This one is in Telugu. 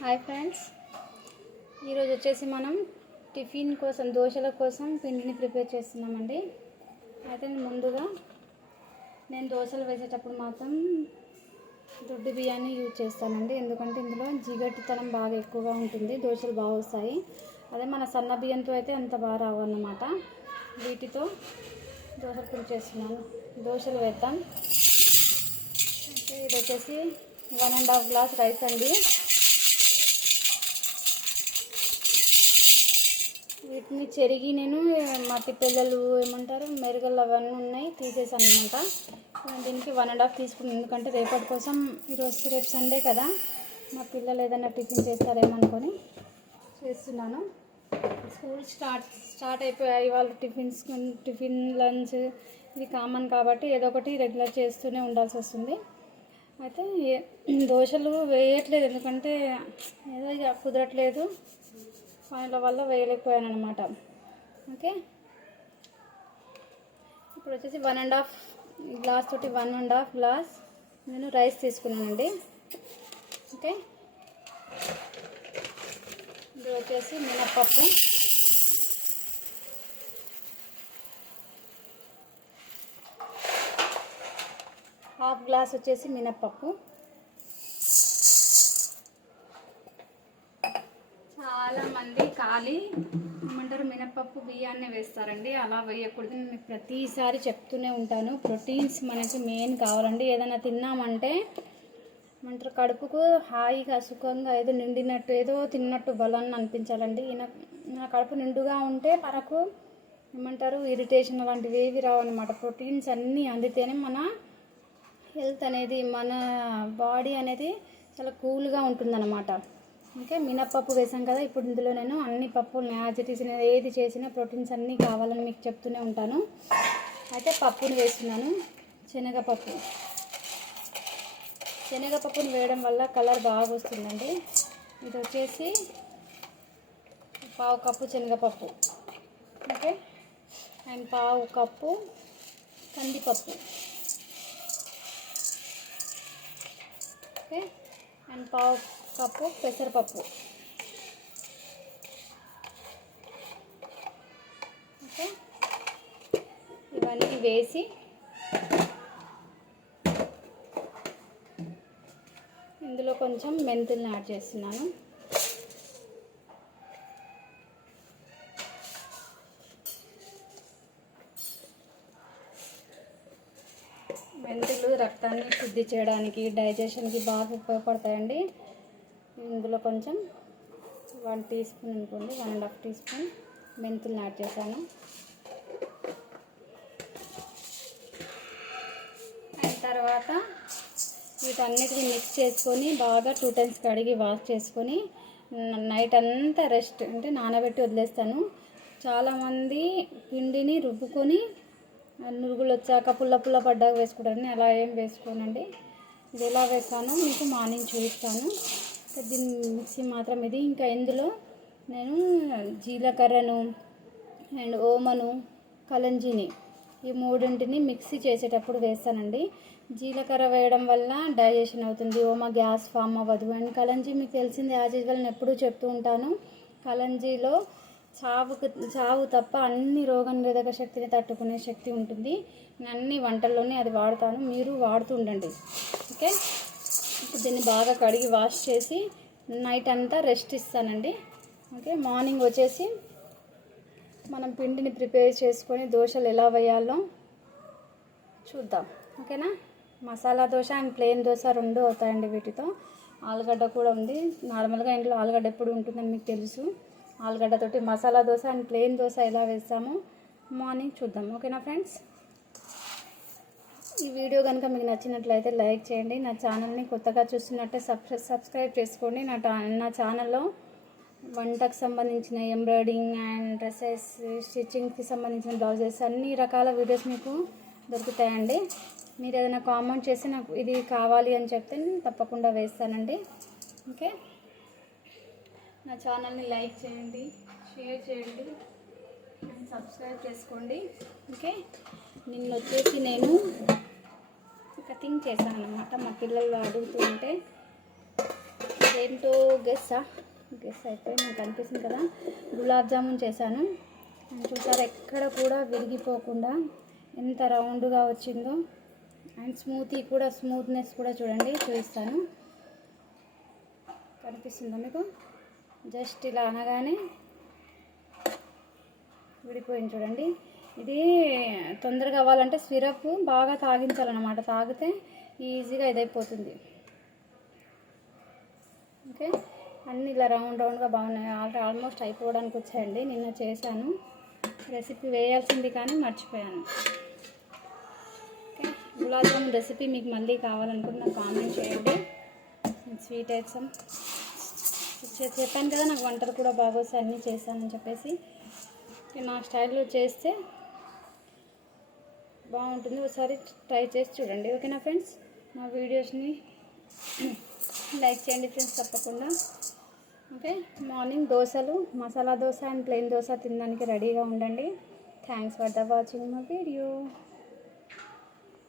Hi friends. ఈరోజు వచ్చేసి మనం టిఫిన్ కోసం దోశల కోసం పిండిని ప్రిపేర్ చేస్తున్నామండి. అయితే ముందుగా నేను దోశలు వేసేటప్పుడు మాత్రం దొడ్డు బియ్యాన్ని యూజ్ చేస్తానండి. ఎందుకంటే ఇందులో జిగటితనం బాగా ఎక్కువగా ఉంటుంది దోశలు బాగా వస్తాయి. అదే మన సన్న బియ్యంతో అయితే అంత బాగా రావన్నమాట వీటితో దోశలు పిండి చేస్తున్నాను. దోశలు వేద్దాం. అయితే ఇది వచ్చేసి one and half glass rice అండి. వీటిని చెరిగి నేను మట్టి పిల్లలు ఏమంటారు మెరుగలు అవన్నీ ఉన్నాయి తీసేసాను అనమాట దీనికి వన్ అండ్ హాఫ్ తీసుకున్నాను ఎందుకంటే రేపటి కోసం ఈరోజు రేపు సండే కదా. మా పిల్లలు ఏదైనా టిఫిన్ చేస్తారేమో అనుకొని చేస్తున్నాను. స్కూల్ స్టార్ట్ స్టార్ట్ అయిపోయాయి వాళ్ళు టిఫిన్స్ టిఫిన్ లంచ్ ఇది కామన్ కాబట్టి ఏదో ఒకటి రెగ్యులర్ చేస్తూనే ఉండాల్సి వస్తుంది. అయితే దోశలు వేయట్లేదు ఎందుకంటే ఏదో ఇక కుదరట్లేదు. పనుల వల్ల వేయలేకపోయాను అనమాట ఓకే? ఇప్పుడు వచ్చేసి వన్ అండ్ హాఫ్ గ్లాస్ తోటి వన్ అండ్ హాఫ్ గ్లాస్ నేను రైస్ తీసుకున్నానండి. ఓకే? ఇది వచ్చేసి మినప్పప్పు. హాఫ్ గ్లాస్ వచ్చేసి మినప్పప్పు. చాలా మంది ఖాళీ ఏమంటారు మినపప్పు బియ్యాన్ని వేస్తారండి. అలా వేయకూడదు. నేను ప్రతిసారి చెప్తూనే ఉంటాను. ప్రోటీన్స్ మనకి మెయిన్ కావాలండి. ఏదైనా తిన్నామంటే ఏమంటారు కడుపుకు హాయిగా సుఖంగా ఏదో నిండినట్టు ఏదో తిన్నట్టు బలాన్ని అనిపించాలండి. నా కడుపు నిండుగా ఉంటే మనకు ఏమంటారు ఇరిటేషన్ అలాంటివి ఏవి రావు అనమాట ప్రోటీన్స్ అన్నీ అందితేనే మన హెల్త్ అనేది మన బాడీ అనేది చాలా కూల్గా ఉంటుందన్నమాట. ఓకే మినప్పప్పు వేసాం కదా ఇప్పుడు ఇందులో నేను అన్ని పప్పులు ఈస్ ఏది చేసినా ప్రోటీన్స్ అన్నీ కావాలని మీకు చెప్తూనే ఉంటాను. అయితే పప్పుని వేస్తున్నాను శనగపప్పు. శనగపప్పుని వేయడం వల్ల కలర్ బాగా వస్తుందండి. ఇది వచ్చేసి పావు కప్పు శనగపప్పు. ఓకే అండ్ పావు కప్పు కందిపప్పు. ఓకే అండ్ పావు పప్పు పెసరపప్పు. ఓకే. ఇవన్నీ వేసి ఇందులో కొంచెం మెంతుల్ని యాడ్ చేస్తున్నాను. మెంతులు రక్తాన్ని శుద్ధి చేయడానికి డైజెషన్కి బాగా ఉపయోగపడతాయండి. ఇందులో కొంచెం వన్ టీ స్పూన్ అనుకోండి one and half teaspoon మెంతులను యాడ్ చేశాను. అండ్ తర్వాత వీటన్నిటిని మిక్స్ చేసుకొని బాగా టూ టైమ్స్ కడిగి వాష్ చేసుకొని నైట్ అంతా రెస్ట్ అంటే నానబెట్టి వదిలేస్తాను. చాలామంది పిండిని రుబ్బుకొని నురుగులు వచ్చాక పుల్ల పుల్ల పడ్డాక వేసుకుంటారని అలా ఏం వేసుకోనండి. ఇది ఎలా వేస్తానో మీకు మార్నింగ్ చూపిస్తాను. దీని మిక్సీ మాత్రం ఇది. ఇంకా ఇందులో నేను జీలకర్రను అండ్ ఓమను కలంజీని ఈ మూడింటిని మిక్సీ చేసేటప్పుడు వేస్తానండి. జీలకర్ర వేయడం వల్ల డైజెషన్ అవుతుంది ఓమ గ్యాస్ ఫామ్ అవ్వదు. అండ్ కలంజీ మీకు తెలిసింది యాజ్ యూజువల్ నేను ఎప్పుడూ చెప్తూ ఉంటాను కలంజీలో చావుకు చావు తప్ప అన్ని రోగ నిరోధక శక్తిని తట్టుకునే శక్తి ఉంటుంది. నేను అన్ని వంటల్లోనే అది వాడతాను మీరు వాడుతూ ఉండండి. ఓకే? దీన్ని బాగా కడిగి వాష్ చేసి నైట్ అంతా రెస్ట్ ఇస్తానండి. ఓకే మార్నింగ్ వచ్చేసి మనం పిండిని ప్రిపేర్ చేసుకొని దోశలు ఎలా వేయాలో చూద్దాం. ఓకేనా? మసాలా దోశ అండ్ ప్లెయిన్ దోశ రెండు అవుతాయండి వీటితో. ఆలుగడ్డ కూడా ఉంది. నార్మల్గా ఇంట్లో ఆలుగడ్డ ఎప్పుడు ఉంటుందని మీకు తెలుసు. ఆలుగడ్డతోటి మసాలా దోశ అండ్ ప్లెయిన్ దోశ ఎలా వేస్తామో మార్నింగ్ చూద్దాం. ఓకేనా ఫ్రెండ్స్? ఈ వీడియో కనుక మీకు నచ్చినట్లయితే లైక్ చేయండి. నా ఛానల్ని కొత్తగా చూస్తున్నట్టే సబ్స్క్రైబ్ చేసుకోండి. నా నా ఛానల్లో వంటకు సంబంధించిన ఎంబ్రాయిడింగ్ అండ్ డ్రెస్సెస్ స్టిచ్చింగ్కి సంబంధించిన బ్లౌజెస్ అన్ని రకాల వీడియోస్ మీకు దొరుకుతాయండి. మీరు ఏదైనా కామెంట్ చేసి నాకు ఇది కావాలి అని చెప్తే నేను తప్పకుండా వేస్తానండి. ఓకే? నా ఛానల్ని లైక్ చేయండి షేర్ చేయండి సబ్స్క్రైబ్ చేసుకోండి. ఓకే? నిన్న వచ్చేసి నేను కటింగ్ చేశాను అనమాట మా పిల్లలు అడుగుతుంటే ఏంటో గెస్సా? గెస్ అయితే మీకు కనిపిస్తుంది కదా. గులాబ్ జామున్ చేశాను. అండ్ చూసారా ఎక్కడ కూడా విరిగిపోకుండా ఎంత రౌండ్గా వచ్చిందో. అండ్ స్మూతీ కూడా స్మూత్నెస్ కూడా చూడండి చూపిస్తాను. కనిపిస్తుందా మీకు? జస్ట్ ఇలా అనగానే విడిపోయింది చూడండి. ఇది తొందరగా అవ్వాలంటే సిరప్ బాగా తాగించాలన్నమాట. తాగితే ఈజీగా ఇదైపోతుంది. ఓకే? అన్నీ ఇలా రౌండ్ రౌండ్గా బాగున్నాయి. ఆల్రెడీ ఆల్మోస్ట్ అయిపోవడానికి వచ్చాయండి. నిన్న చేశాను. రెసిపీ వేయాల్సింది కానీ మర్చిపోయాను. ఓకే? గులాబ్ జామున్ రెసిపీ మీకు మళ్ళీ కావాలనుకుంటే కామెంట్ చేయండి. స్వీట్ ఐటమ్ చెప్పాను కదా నాకు వంటలు కూడా బాగా అన్నీ చేశానని చెప్పేసి. నా స్టైల్లో చేస్తే బాగుంటుంది. ఒకసారి ట్రై చేసి చూడండి. ఓకేనా ఫ్రెండ్స్? మా వీడియోస్ని లైక్ చేయండి ఫ్రెండ్స్ తప్పకుండా. ఓకే? మార్నింగ్ దోశలు మసాలా దోశ అండ్ ప్లెయిన్ దోశ తినడానికి రెడీగా ఉండండి. Thanks for the watching my video.